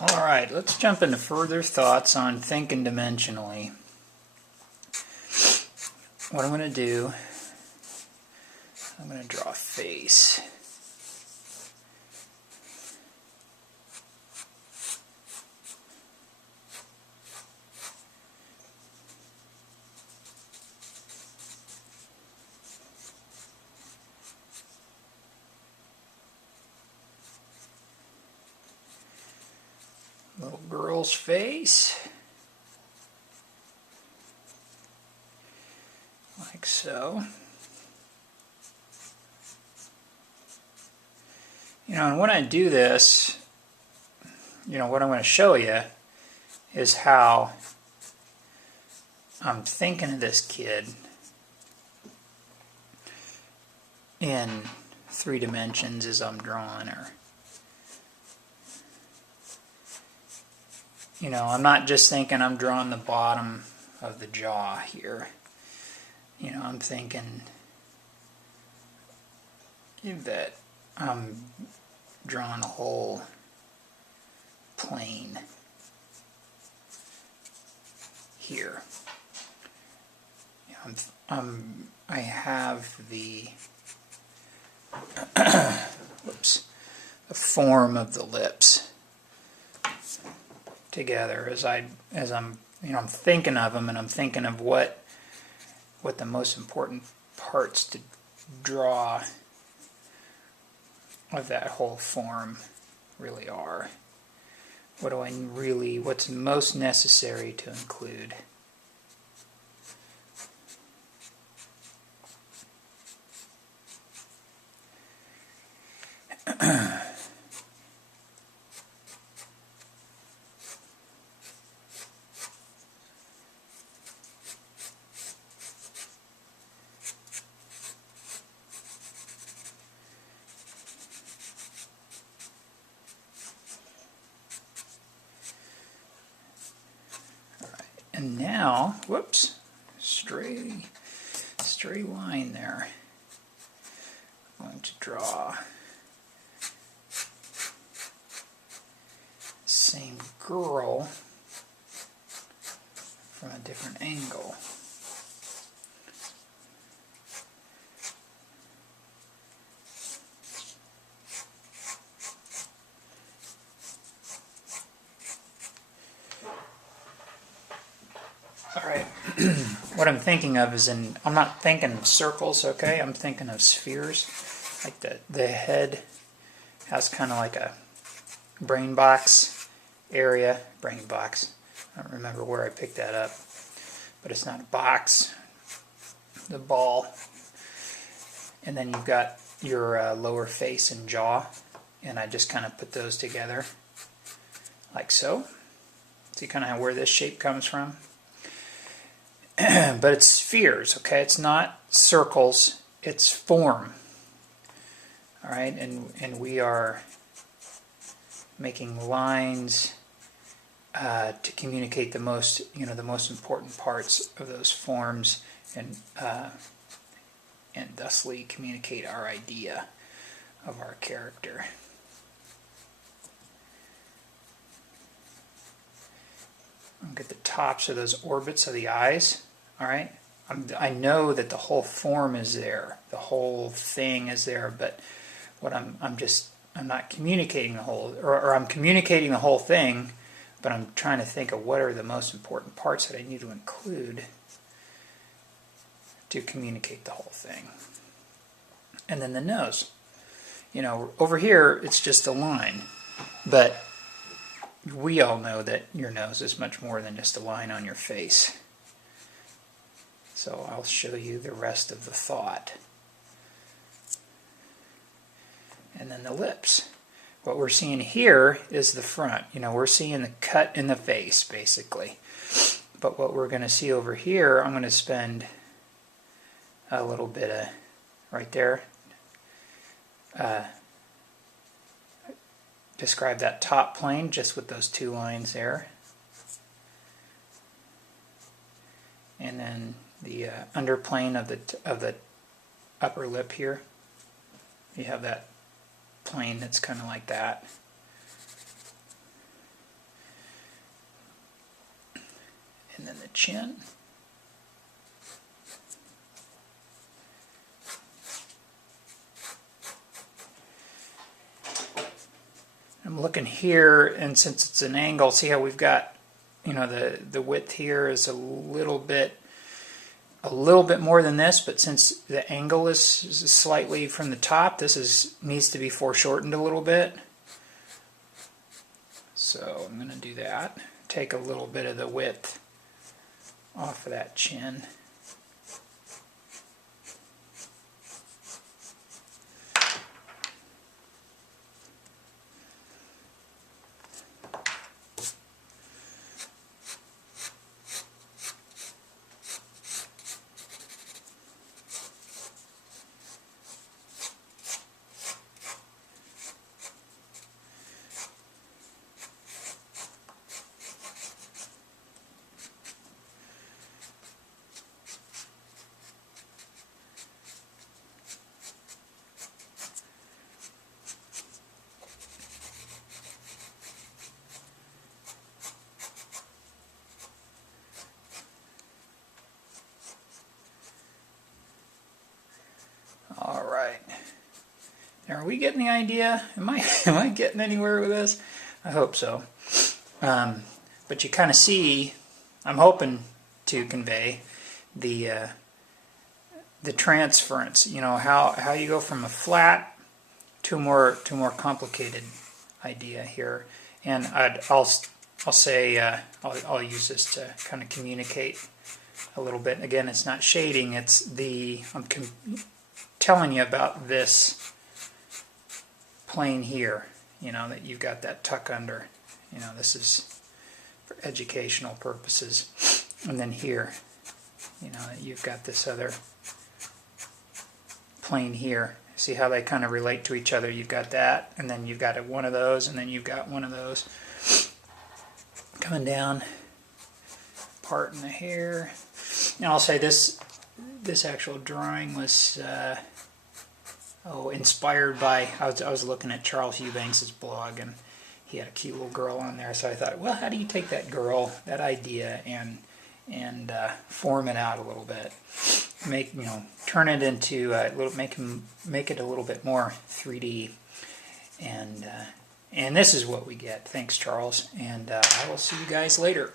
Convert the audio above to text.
Alright, let's jump into further thoughts on thinking dimensionally. What I'm going to do, I'm going to draw a face. Little girl's face. Like so. And when I do this, what I'm going to show you is how I'm thinking of this kid in 3 dimensions as I'm drawing her. I'm not just thinking I'm drawing the bottom of the jaw here. I'm thinking that I'm drawing a whole plane here. I have the the form of the lips together as I'm thinking of them, and I'm thinking of what the most important parts to draw of that whole form really are. What's most necessary to include. And now, stray line there. I'm going to draw the same girl from a different angle. Alright, what I'm thinking of is I'm not thinking of circles, okay? I'm thinking of spheres. Like the head has kind of like a brain box area. Brain box. I don't remember where I picked that up. But it's not a box. The ball. And then you've got your lower face and jaw. And I just kind of put those together. Like so. See kind of where this shape comes from? But it's spheres, okay? It's not circles, it's form. Alright, and we are making lines to communicate the most important parts of those forms, and thusly communicate our idea of our character. Look at the tops of those orbits of the eyes. All right, I know that the whole form is there, the whole thing is there, but what I'm not communicating the whole, or I'm communicating the whole thing, but I'm trying to think of what are the most important parts that I need to include to communicate the whole thing. And then the nose. Over here it's just a line, but we all know that your nose is much more than just a line on your face. So I'll show you the rest of the thought. And then the lips. What we're seeing here is the front. We're seeing the cut in the face, basically. But what we're going to see over here, I'm going to spend a little bit of, right there, describe that top plane just with those 2 lines there. And then the underplane of the upper lip here. You have that plane that's kind of like that. the chin. I'm looking here, and since it's an angle, see how we've got, you know, the width here is a little bit more than this, but since the angle is slightly from the top, this needs to be foreshortened a little bit. So I'm going to do that. Take a little bit of the width off of that chin. All right. Are we getting the idea? Am I getting anywhere with this? I hope so. But you kind of see, I'm hoping to convey the transference. You know, how you go from a flat to a more complicated idea here. And I'll say I'll use this to kind of communicate a little bit. Again, it's not shading. It's I'm telling you about this plane here, you know, that you've got that tuck under. You know, this is for educational purposes. And then here, you know, you've got this other plane here. See how they kind of relate to each other? You've got that, and then you've got one of those, and then you've got one of those. Coming down, part in the hair. Now I'll say this actual drawing was inspired by, I was looking at Charles Eubanks' blog, and he had a cute little girl on there, so I thought, well, how do you take that girl, that idea, and form it out a little bit, turn it into make it a little bit more 3D, and this is what we get. Thanks, Charles, and I will see you guys later.